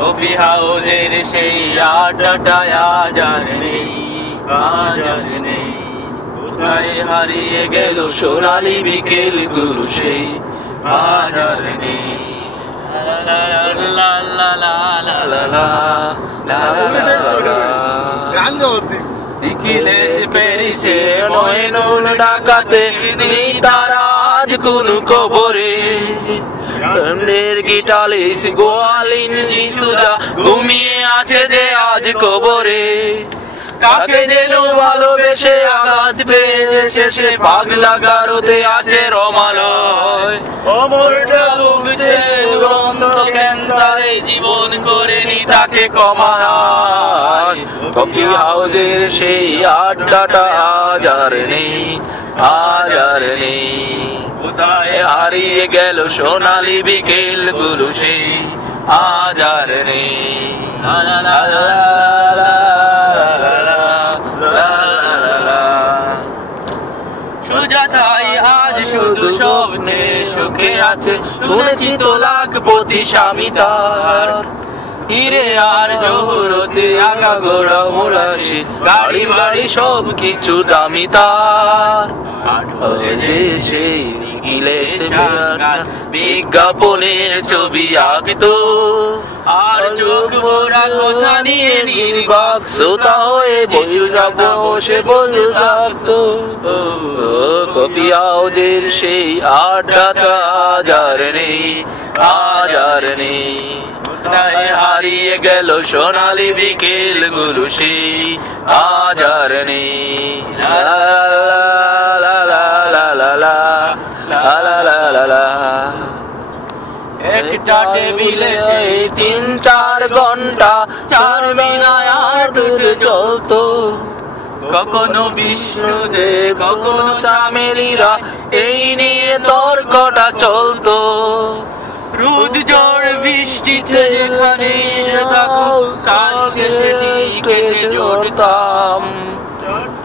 Coffee হাউজের সেই আড্ডাটা আজ আর নেই, আজ আর নেই। কোথায় হারিয়ে গেল সোনালি বিকেল গুলো সেই, আজ আর নেই। নিখিলেশ পেরিসে মইনুল ডাকাতে নেই তারা আজ কোন কবরে। গিটালিস গোয়ালিন যিশুদা ঘুমিয়ে আছে যে আজ কবরে। কাকে যেন ভালোবেসে আঘাত পেয়ে শেষে পাগলা গারোতে আছে রমালয়। অমরটা ভুগছে দুরন্ত ক্যান্সারে, জীবন করেনি তাকে কমায়। কফি হাউজের সেই আড্ডাটা আজ আর নেই, আজ আর নেই। কোথায় হারিয়ে গেল সোনালি বিকেল গুলো সেই, আজ আর নেই। সুজাতাই আজ শুধু স্বপ্নে সুখে আছে, শুনেছি তো লাখপতি স্বামী তার। হিরে আর জহরতে আগা গোড়া মোরাশি, গাড়ি বাড়ি সব কিছু দামি তার। যে সেই নিখিলেশ বিজ্ঞাপনের ছবি আঁকতো, আর চোখ ভরা কথা নিয়ে নির্বাক শ্রোতা হয়ে বসে থাকতো। কফি হাউজের সেই আড্ডাটা আজ আর নেই, আজ আর নেই। কোথায় হারিয়ে গেল সোনালি বিকেল গুলো সেই, আজ আর নেই। একটা টেবিলে সেই 3-4 ঘন্টা চার মিনার চলতো। কখনো বিষ্ণুদেব কখনো চামেলিরা এই নিয়ে তর্কটা চলতো। রোদ ঝড় বৃষ্টিতে যেখানে থাকুক, কাল শেষে ঠিক এসে জড়তাম।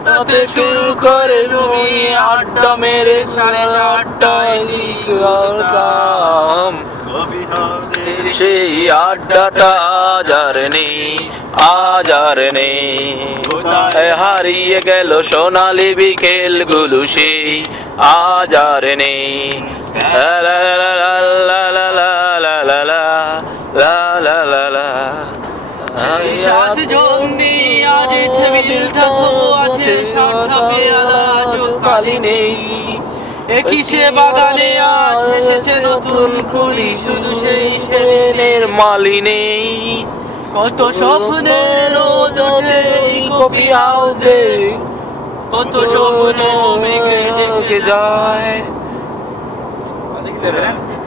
তাতে শুরু করে তুমি আড্ডা মেরে 8:30টায় করতাম। সেই আড্ডাটা আজ আর নেই, আজ আর নেই। কোথায় হারিয়ে গেল সোনালি বিকেল গুলো সেই, আজ আর নেই। সাত জন দিয়ে আজ টেবিলটা ধোয়া আছে, 60টা পেয়ালা আজ খালি নেই। একই সে বাগানে আজ এসেছে নতুন কুলি, শুধু সেই সেনের মালি নেই। কত স্বপ্নের রোদ ওঠে এই কফি হাউসে, কত স্বপ্ন মেঘে যায়।